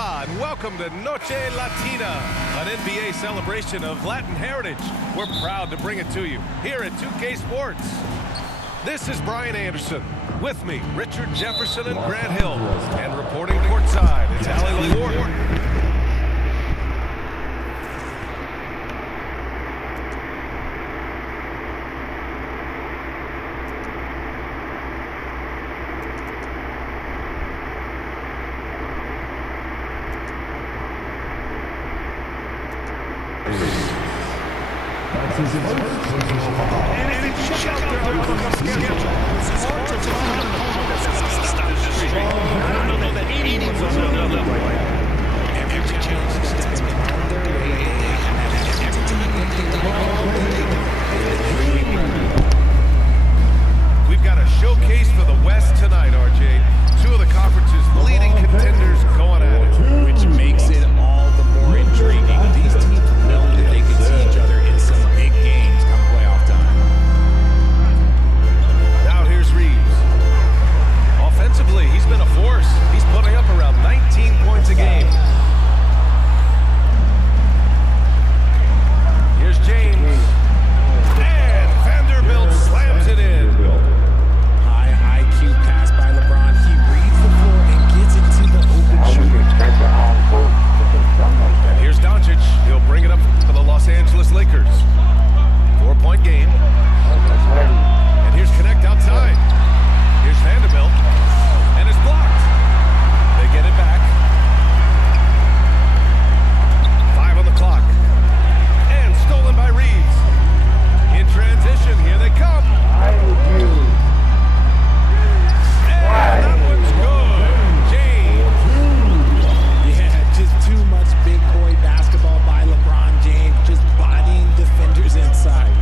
Hola, and welcome to Noche Latina, an NBA celebration of Latin heritage. We're proud to bring it to you here at 2K Sports. This is Brian Anderson. With me, Richard Jefferson and Grant Hill. And reporting courtside, it's Allie LaForte. We've got a showcase for the West tonight, RJ. Two of the conference's leading contenders going at it. Which makes it all the more intriguing. These teams know that they can see each other in some big games come playoff time. Now here's Reeves. Offensively, he's been a force. He's putting up around 19 points a game. Here's James. And Vanderbilt slams it in. High IQ pass by LeBron. He reads the floor and gets it to the open shooter. And here's Doncic. He'll bring it up for the Los Angeles Lakers. 4-point game. And here's Connect outside. Here's Vanderbilt. And it's blocked. They get it back. 5 on the clock. And stolen by Reeves. In transition, here they come. And that one's good. James. Yeah, just too much big boy basketball by LeBron James, just bodying defenders inside.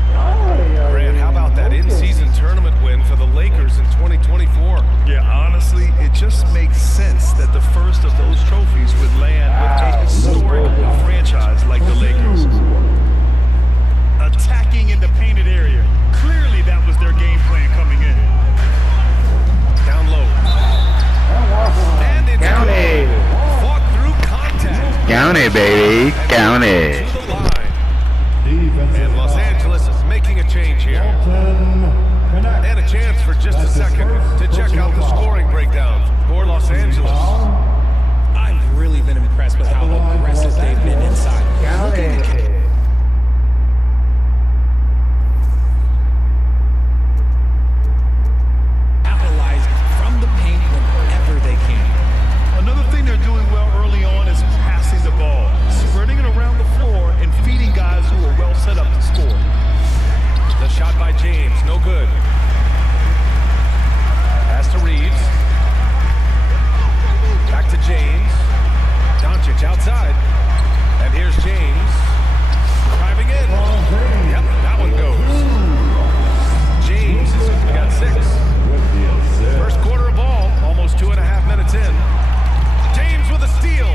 Grant, how about that in-season tournament win for the Lakers in 2024? Yeah, honestly, it just makes sense that the first of those trophies would land with a historic franchise like the Lakers. Attacking in the painted area. Clearly that was their game plan coming in. Down low. And it's good. Fought through contact. Count it, baby. Count it. To the line. And Los Angeles is making a change here. And a chance for just a second to check out the scoring breakdown for Los Angeles. I've really been impressed with how aggressive they've been inside. Look at the capitalize from the paint whenever they can. Another thing they're doing well early on is passing the ball, spreading it around the floor and feeding guys who are well set up to score. The shot by James, no good. Pass to Reeves. Back to James. Doncic outside. And here's James. Driving in. Yep, that one goes. James has got 6. First quarter of ball, almost 2.5 minutes in. James with a steal.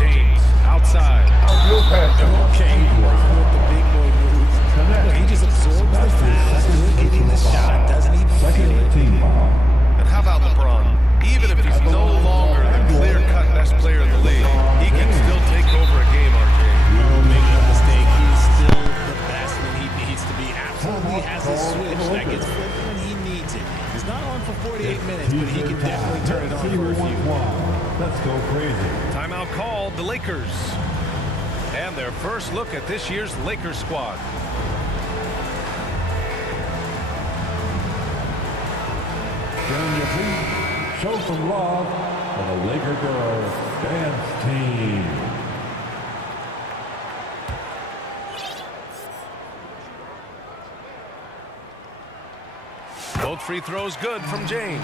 James outside. Okay, LeBron with the big boy moves. He just absorbs the foul, still getting the shot, doesn't even feel it. And how about LeBron? Even if he's no longer the clear-cut best player in the league, he can still take over a game, RJ. Don't make no mistake, he's still the best when he needs to be. Absolutely has a switch that gets flipped when he needs it. He's not on for 48 minutes, but he can definitely turn it on for a few. Let's go crazy. Timeout called, the Lakers. And their first look at this year's Lakers squad. Can you please show some love for the Laker Girls Dance Team? Both free throws good from James.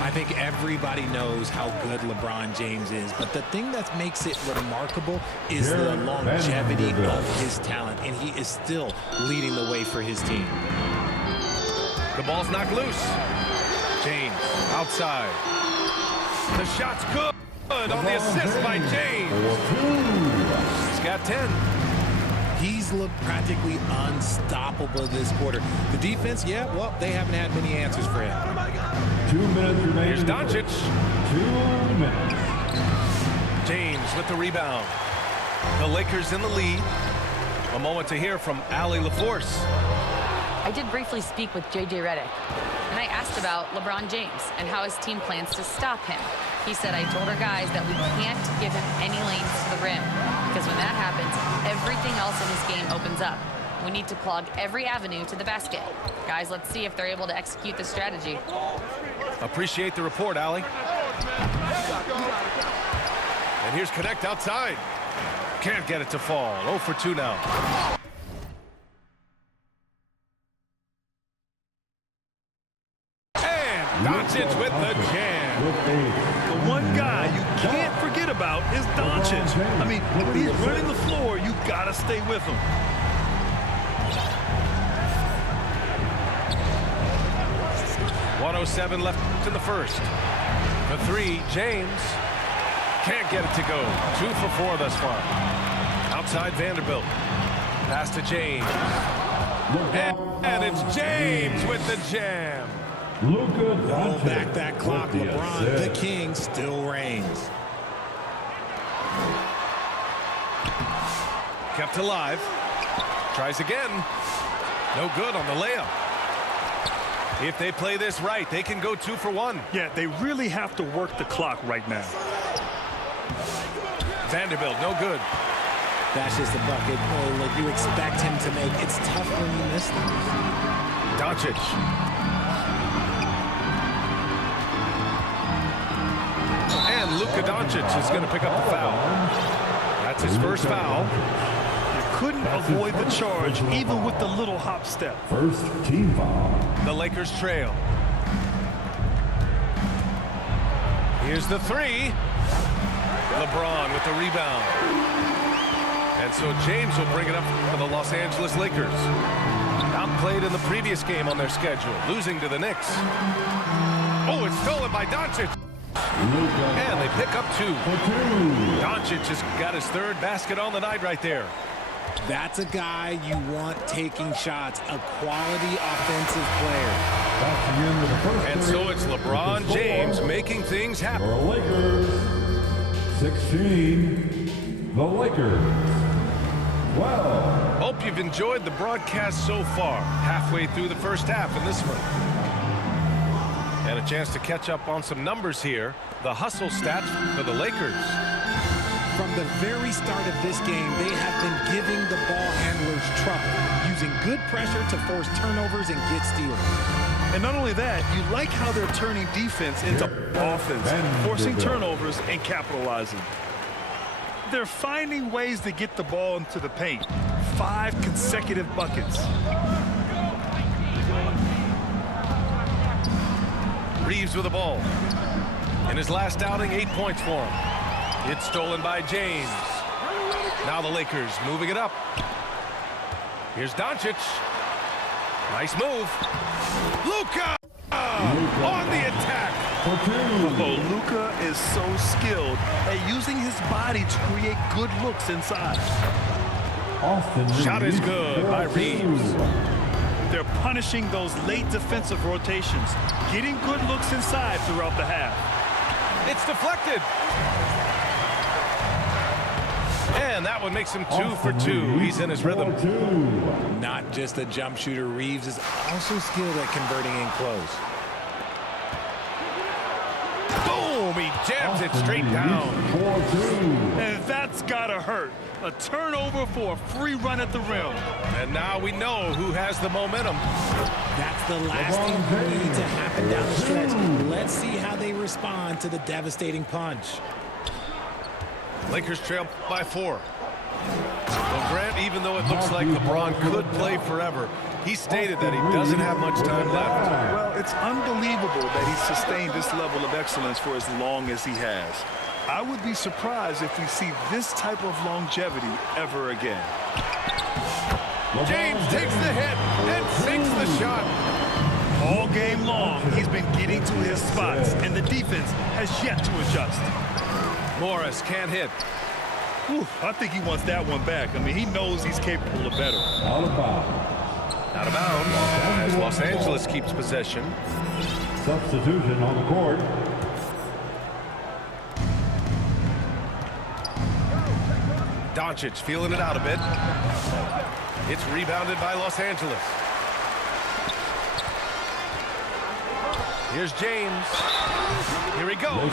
I think everybody knows how good LeBron James is, but the thing that makes it remarkable is the longevity of his talent, and he is still leading the way for his team. The ball's knocked loose. James outside. The shot's good on the assist by James. He's got 10. He's looked practically unstoppable this quarter. The defense, yeah, well, they haven't had many answers for him. 2 minutes remaining. Here's Doncic. 2 minutes. James with the rebound. The Lakers in the lead. A moment to hear from Allie LaForce. I did briefly speak with J.J. Redick, and I asked about LeBron James and how his team plans to stop him. He said, I told our guys that we can't give him any lanes to the rim, because when that happens, everything else in his game opens up. We need to clog every avenue to the basket. Guys, let's see if they're able to execute this strategy. Appreciate the report, Allie. And here's Connect outside. Can't get it to fall. 0 for 2 now. And Doncic with the jam. The one guy you can't forget about is Doncic. I mean, when he's running the floor, you gotta stay with him. .107 left in the first. The three, James. Can't get it to go. 2 for 4 thus far. Outside Vanderbilt. Pass to James. And it's James with the jam. Luka Roll Doncic. back that clock, with the LeBron, assist. the king, still reigns. Kept alive. Tries again. No good on the layup. If they play this right, they can go 2 for 1. Yeah, they really have to work the clock right now. Vanderbilt, no good. That's just a bucket like you expect him to make. It's tough when you miss them. Doncic. And Luka Doncic is going to pick up the foul. That's his first foul. You couldn't avoid the charge, even with the little hop step. First team foul. The Lakers trail. Here's the three. LeBron with the rebound. And so James will bring it up for the Los Angeles Lakers. Outplayed in the previous game on their schedule, losing to the Knicks. Oh, it's stolen by Doncic. And they pick up 2. Doncic has got his third basket on the night right there. That's a guy you want taking shots, a quality offensive player. That's the end of the first And period. so it's LeBron James making things happen. The Lakers, 16. The Lakers, 12. Hope you've enjoyed the broadcast so far. Halfway through the first half in this one. And a chance to catch up on some numbers here. The hustle stats for the Lakers. From the very start of this game, they have been giving the ball handlers trouble, using good pressure to force turnovers and get steals. And not only that, you like how they're turning defense into offense, forcing turnovers and capitalizing. They're finding ways to get the ball into the paint. 5 consecutive buckets. Reeves with the ball. In his last outing, 8 points for him. It's stolen by James. Now the Lakers moving it up. Here's Doncic. Nice move. Luka on the attack. Oh, Luka is so skilled at using his body to create good looks inside. Austin Shot is Reeves, good by 4-2. Reeves. They're punishing those late defensive rotations, getting good looks inside throughout the half. It's deflected. And that one makes him 2 for 2. He's in his rhythm. 4-2. Not just a jump shooter, Reeves is also skilled at converting in close. Boom! He jams it straight down. 4-2. And that's gotta hurt. A turnover for a free run at the rim. And now we know who has the momentum. That's the last thing we need to happen down the stretch. Let's see how they respond to the devastating punch. Lakers trail by 4. Well, Grant, even though it looks like LeBron could play forever, he stated that he doesn't have much time left. Well, it's unbelievable that he's sustained this level of excellence for as long as he has. I would be surprised if we see this type of longevity ever again. James takes the hit and sinks the shot. All game long, he's been getting to his spots, and the defense has yet to adjust. Morris can't hit. Whew, I think he wants that one back. I mean, he knows he's capable of better. Out of bounds. Out of bounds as Los Angeles keeps possession. Substitution on the court. Doncic feeling it out a bit. It's rebounded by Los Angeles. Here's James. Here he goes.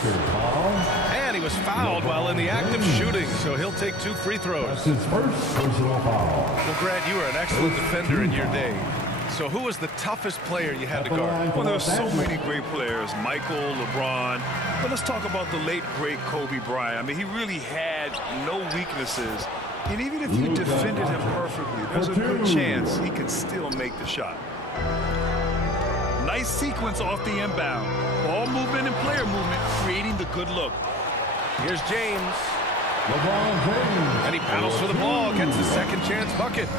And he was fouled while in the act of shooting, so he'll take 2 free throws. That's his first personal foul. Well, Grant, you were an excellent defender in your day. So who was the toughest player you had to guard? Well, there's so many great players. Michael, LeBron. But let's talk about the late, great Kobe Bryant. I mean, he really had no weaknesses. And even if you defended him perfectly, there's a good chance he can still make the shot. Nice sequence off the inbound. Ball movement and player movement creating the good look. Here's James. LeBron James. And he battles for the ball, gets his second chance bucket.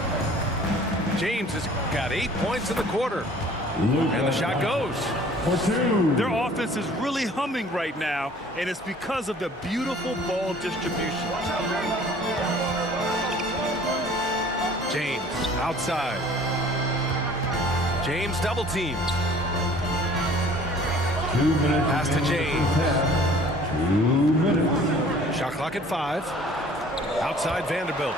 James has got 8 points in the quarter. And the shot goes. For 2. Their offense is really humming right now, and it's because of the beautiful ball distribution. James outside. James double teamed. 2 minutes. Pass to James. 2 minutes. Shot clock at 5. Outside Vanderbilt.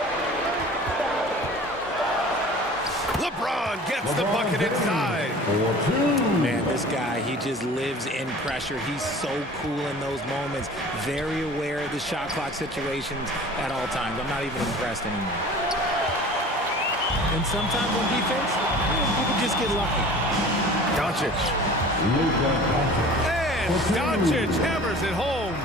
LeBron gets the bucket inside. For 2. Man, this guy, he just lives in pressure. He's so cool in those moments. Very aware of the shot clock situations at all times. I'm not even impressed anymore. And sometimes on defense, people just get lucky. Doncic. Luka And Doncic hammers it home.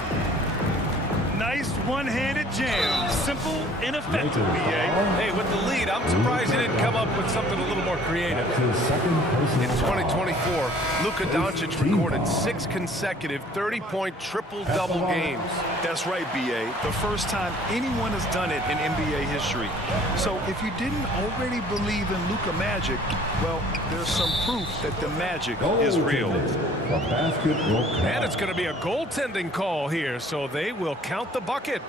Nice one-handed jam. Simple and effective, BA. Hey, with the lead, I'm surprised he didn't come up with something a little more creative. His second personal In 2024, Luka Doncic recorded 6 consecutive 30-point triple-double games. That's right, BA. The first time anyone has done it in NBA history. So if you didn't already believe in Luka Magic, well, there's some proof that the magic is real. The basket will count. And it's going to be a goaltending call here, so they will count the bucket.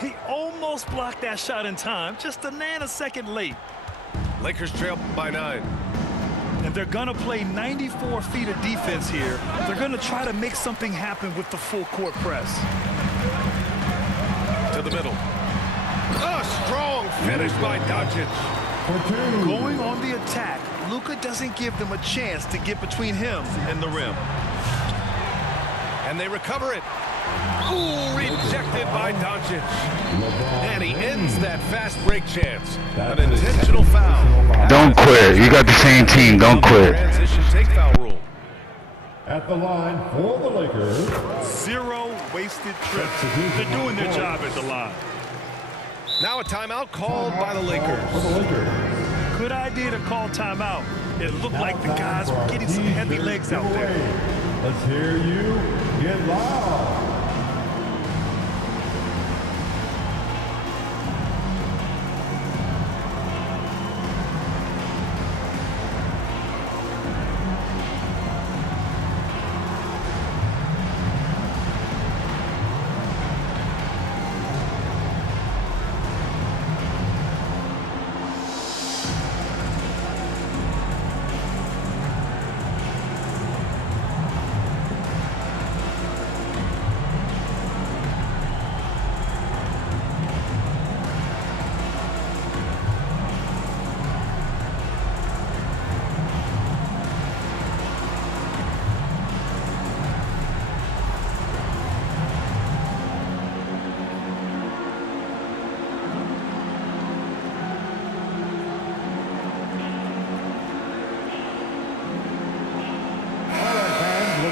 He almost blocked that shot in time, just a nanosecond late. Lakers trail by 9. And they're going to play 94 feet of defense here. They're going to try to make something happen with the full court press. To the middle. A strong finish by Doncic. For 2. Going on the attack, Luka doesn't give them a chance to get between him and the rim. And they recover it. Ooh, rejected by Doncic. And he ends that fast break chance. An intentional foul. Don't quit. You got the same team. Don't quit. Transition take foul rule. At the line for the Lakers. 0 wasted trips. They're doing their job at the line. Now a timeout called by the Lakers. For the Lakers. Good idea to call timeout. It looked like the guys were getting some heavy legs out there. Let's hear you get loud.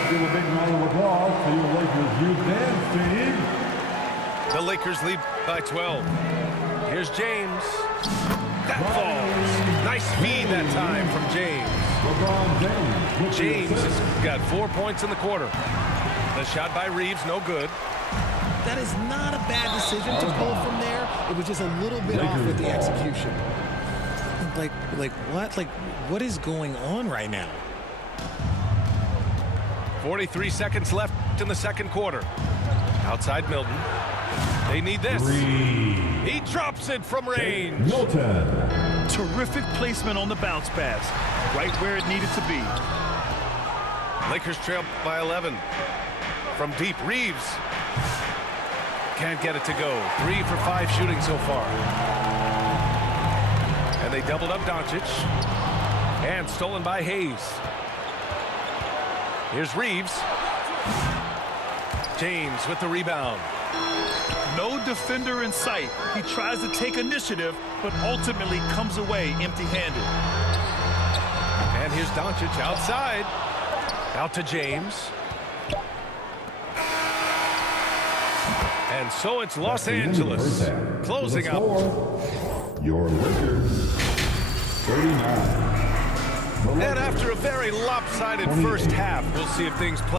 Give a big round of applause for your Lakers youth dance team. The Lakers lead by 12. Here's James. That falls. Nice feed that time from James. LeBron James. James has got 4 points in the quarter. The shot by Reeves, no good. That is not a bad decision to pull from there. It was just a little bit off with the execution. Like what? Like, what is going on right now? 43 seconds left in the second quarter. Outside Milton. They need this. He drops it from range. Milton. Terrific placement on the bounce pass. Right where it needed to be. Lakers trail by 11. From deep, Reeves. can't get it to go. 3 for 5 shooting so far. And they doubled up Doncic. And stolen by Hayes. Here's Reeves. James with the rebound. No defender in sight. He tries to take initiative, but ultimately comes away empty-handed. And here's Doncic outside. Out to James. And so it's Los Angeles closing out. Your Lakers, 39. And after a very lopsided first half, we'll see if things play.